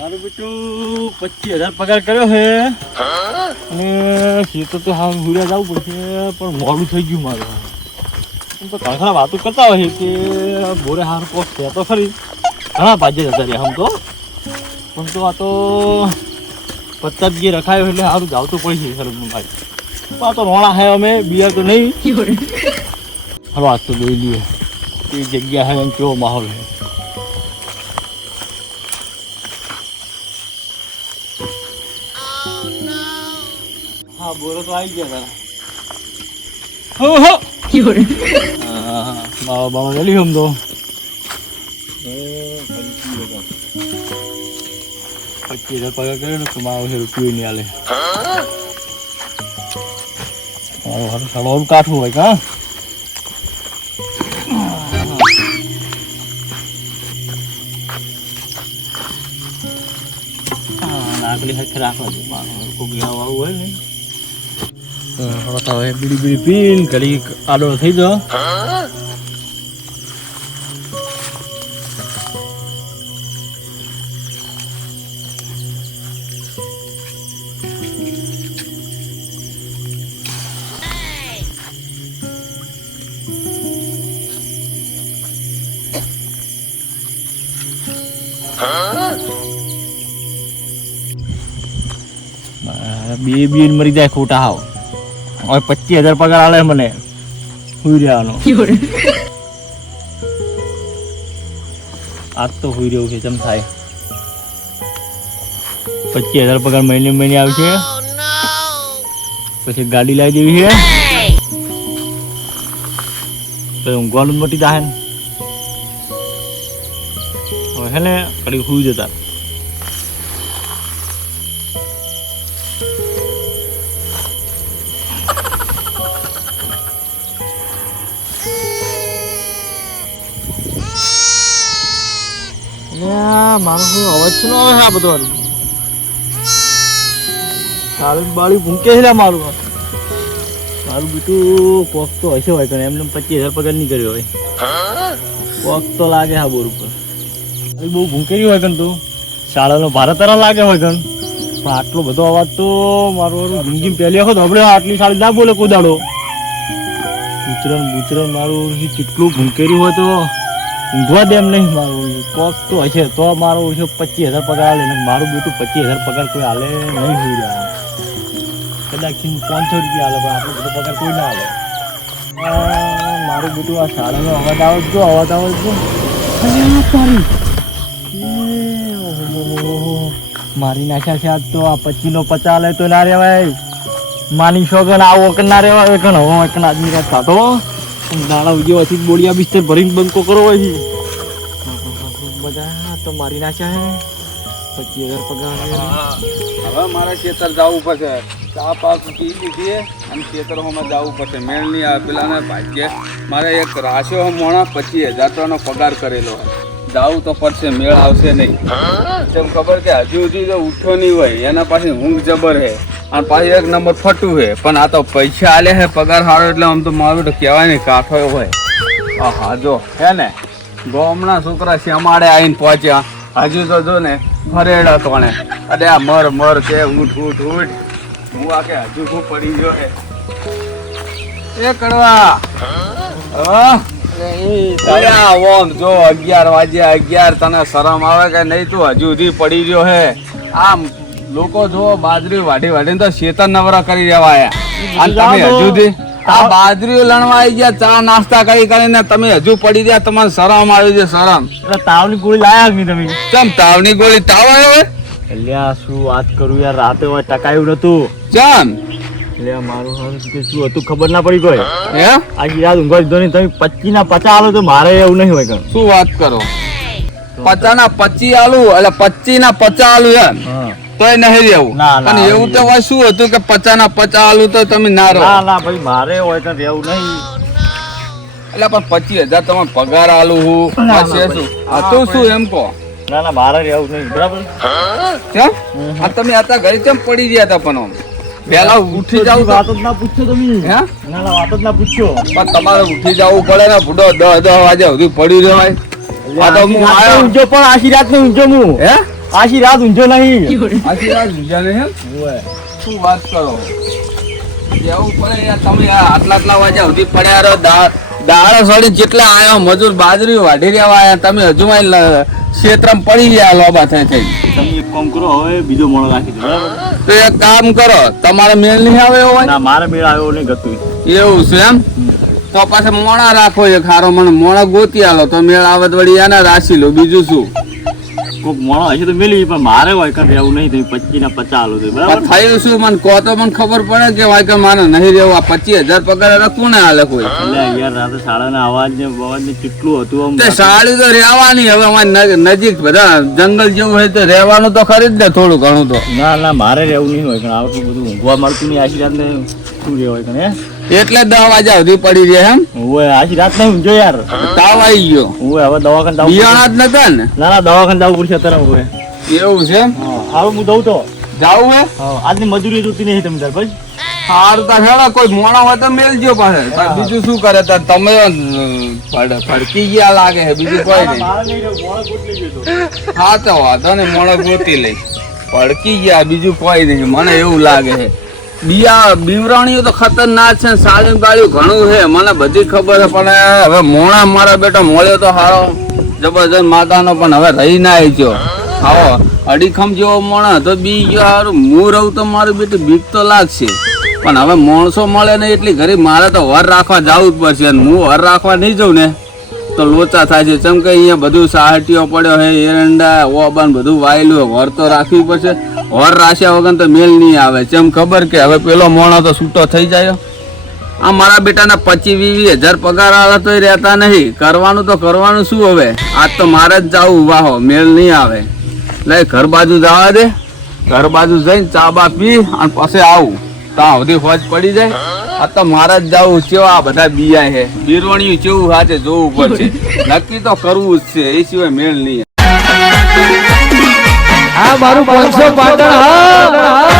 મારું બેટું 25,000 પગાર કર્યો છે અને ખેતર તો હા હુરિયા જવું પડશે પણ મોડું થઈ ગયું મારું. તો ઘણા વાતો કરતા હોય કે બોરે હાર પોસ્ટ છે તો ખરી ઘણા ભાજે જતા રહ્યા આમ તો પણ તો આ તો 50 જે રખાયો એટલે સારું જાવતું પડશે સરનું ભાઈ. આ તો રોણા હે અમે બિયાર તો નહીં હવે આજ તો જોઈ લઈએ એ જગ્યા હે એમ કેવો માહોલ છે. હા બોલો તો આવી ગયા તારા. હો હો બાબા બાબા ગયેલી આમ તો 25,000 પગાર કર્યો ને તો મારો છે રૂપિયો નહીં હાલે. મારો હારું સારું કાઠું હોય કા નાગલી હાથે રાખવા દે મારો કોઈ ગયા વાળું હોય ને હવે બીડી બીડી પીન ઘડી આડો થઈ જાઓ. બે મરી જાય ખોટા હાવ. હવે 25,000 પગાર આલે મને હુઈ રહેવાનો. આજ તો હુઈ રહ્યું છે ચમ થાય. 25,000 પગાર મહિને મહિને આવશે પછી ગાડી લાવી દેવી છે તો ઊંઘવાનું મટી જાય ને હવે હે ને કડી હુઈ જતા. મારો અવાજ શું આવે છે આ બધો સારું બાળી ભૂંકે છે મારું બેટું કોક તો હશે હોય પણ એમને 25,000 પગાર નહીં કર્યો હોય કોક તો લાગે હા બોર ઉપર બહુ ભૂંકેલી હોય કન તો શાળાનો ભારત લાગે હોય કન પણ આટલો બધો અવાજ તો મારું જિંદગી પહેલી વખત હમણાં આટલી શાળી ના બોલે કોદાડો બૂચરણ મારું કેટલું ભૂંકેલું હોય તો ઊંઘવા દે એમ નહીં. મારું કોક તો હશે તો મારો 25,000 પગાર હાલે ને મારું બેટું 25,000 પગાર કોઈ હાલે નહીં હોઈ રહ્યા. કદાચ 500 રૂપિયા હાલે પણ આટલો બધો પગાર કોઈ ના હાલે. મારું બેટું આ શાળાનો અવાજ આવે જો મારી નાખ્યા છે આજ તો. આ 25 નો 50 હાલે તો ના રેવાય. માની શોગન આવો કે ના રેવાય કણ હવે એક આદમી રાત ખાતો દાડા ઉજવવાથી બોડિયા બિસ્તર ભરીને બંકો કરો હોય બધા તો મારી નાખ્યા હે 25,000 પગાર. હવે મારે ખેતર જવું પડશે. ચા પાક પી લીધી અને ખેતરોમાં જવું પડશે. મેળ નહીં આવે પેલાને ભાગ્ય મારે એક રાશિઓ મોણા 25,000 નો પગાર કરેલો જવું તો પડશે. મેળ આવશે નહીં તેમ ખબર કે હજુ જો ઉઠ્યો નહીં હોય એના પાસે ઊંઘ જબર હે અને પાછી એક નંબર ફટું છે પણ આ તો પૈસા આલે છે પગાર સારો એટલે આમ તો મારું તો કહેવાય ને કાઠો હોય. હા જો હે ને ગામના છોકરા શ્યામાડે આવીને પહોંચ્યા હજુ તો જો ને ફરેડા તોણે અરે આ મર કે ઉઠ હું આ કે હજુ શું પડી ગયો હે એ કડવા જો 11 વાગ્યા 11 તને શરમ આવે કે નહીં? તું હજુ સુધી પડી રહ્યો હે. આમ લોકો જો બાજરી વાઢીને તો શેતન નવરા કરી રહેવાયા અને તમે હજુ સુધી આ બાજરીઓ લણવા આવી ગયા ચા નાસ્તા કરીને તમે હજુ પડી ગયા. તમારે શરમ આવી છે શરમ. તાવની ગોળી લાયા નહીં તમે? કેમ તાવની ગોળી? તાવ આવ્યો એટલે શું વાત કરું યાર, રાતે હોય ટકાયું નતું. કેમ? એટલે મારું શું હતું ખબર ના પડી કોઈ. હે આખી રાત ઊંઘવા દીધો નહીં. તમે 25 ના 50 આલો તો મારે એવું નહીં હોય. શું વાત કરો? 50 ના 25 આલુ એટલે 25 ના 50 આલુ યાર તોય નહીં રહેવું. અને એવું તો હોય શું હતું કે 50 ના 50 આલુ તો તમે ના રહો? ના ભાઈ મારે હોય તો રહેવું નહીં. એટલે પણ 25,000 તમે પગાર આલુ હું હતું શું એમ કહો? ના મારે રહેવું નહીં. બરાબર કેમ? આ તમે હતા ઘરે કેમ પડી ગયા હતા? પણ પેલા ઉઠી જાવ વાત જ ના પૂછ્યો તમે. હે ના વાત જ ના પૂછ્યો. પણ તમારે ઉઠી જવું પડે ને બુડો 10 વાગે સુધી પડી રહેવાય. આ તો હું આવ્યો ઊંઝો પણ આખી રાત ને ઊંઝો હું. હે આખી રાત ઊંઝો નહીં. આખી રાત ઊંઝા નહીં એમ? ઓય. શું વાત કરો? એવું પડે યાર, તમે આટલા વાગ્યા સુધી પડ્યા રહો. દાડો સડી જેટલા આયા મજૂર બાજરી વાઢી રહ્યા આયા, તમે હજુ ક્ષેત્રમાં પડી ગયા લોબા થઈ થઈ. તમે એક કામ કરો, હવે બીજો મોણો રાખી દો, બરાબર? તો એક કામ કરો, તમારે મેળ નહીં આવે એવો હોય? ના, મારે મેળ આવ્યો નહીં ગતું. એવું છે એમ? તો પાછા મોણા રાખો એક હારો, મને મોણા ગોતી આલો તો મેળ આવે તો વળી એના રાશી લો, બીજું શું? કોઈક મોણો હશે તો મેળવી, પણ મારે હોય કે રહેવું નહીં. તમે 25 ના 50 આલો છો, બરાબર? પણ થયું શું મને કહો તો મને ખબર પડે કે હોય કે મારે નહીં રહેવું. આ 25,000 પગાર એટલે કોને હાલે કોઈ? એટલે યાર રાતે શાળાના અવાજ ને કેટલું હતું આમ. તે સાડી તો રહેવાની, હવે અમારે નજીક બધા જંગલ જેવું હોય તો રહેવાનું તો ખરી જ ને થોડું ઘણું તો. ના ના, મારે રહેવું નહીં હોય, પણ આવું બધું ઊંઘવા મળતું નહીં આખી રાત ને. શું રહેવાય કણે? એટલે 10 વાગ્યા સુધી પડી રહ્યા એમ? ઓય, આખી રાત નહીં ઊંઘો યાર. તાવ આવી ગયો? ઓય, હવે દવાખાને જવું. બિયાણા જ નતા ને? ના ના, દવાખાને જવું પડશે અત્યારે. ઓય, એવું છે એમ? હાલો હું દઉં તો. જાવું હે? આજની મજૂરી જોતી નહીં તમે તાર ભાઈ. હારું તો હેડા, કોઈ મોણા હોય તો મેલજો પાસે. બીજું શું કરે તાર? તમે ફડકી ગયા લાગે છે, બીજું કોઈ નહીં. હા તો વાંધો ને, મોણો ગોતી લઈ. ફડકી ગયા, બીજું કોઈ નહીં. મને એવું લાગે છે બીવરાણીઓ તો ખતરનાક છે, સાળી બાળ્યું ઘણું છે, મને બધી ખબર છે. પણ હવે મોણા મારા બેટા મળ્યો તો સારો જબરજસ્ત માતાનો, પણ હવે રહી ના આવ્યો. આવો અડીખમ જેવો મોણા તો બી ગયો સારું. હું રહું તો મારું બેટું બીક તો લાગશે, પણ હવે માણસો મળે ને એટલી ઘરે મારે તો વર રાખવા જવું જ પડશે. અને હું વર રાખવા નહીં જાઉં ને તો લોચા થાય છે. જેમ કે અહીંયા બધું સાહટીઓ પડ્યો છે, એરંડા ઓબાન બધું વાયેલું, વર તો રાખવી પડશે. વર રાખ્યા વગર તો મેલ નહીં આવે. જેમ ખબર કે હવે પેલો મોણો તો છૂટો થઈ જાય. આ મારા બેટાના 25,000 પગાર આવે તો રહેતા નહીં. કરવાનું તો કરવાનું શું હવે? આજ તો મારે જ જવું, વાહો મેળ નહીં આવે. એટલે ઘર બાજુ જવા દે, ઘર બાજુ જઈને ચા બા પી અને પછી આવું. ત્યાં સુધી ફોજ પડી જાય. આ તો મારે જ જવું. કેવા બધા બિયા છે, બીરવણિયું કેવું હાથે જોવું પડશે. નક્કી તો કરવું જ છે, એ સિવાય મેળ નહીં. આ મારું 500 પાટણ હા.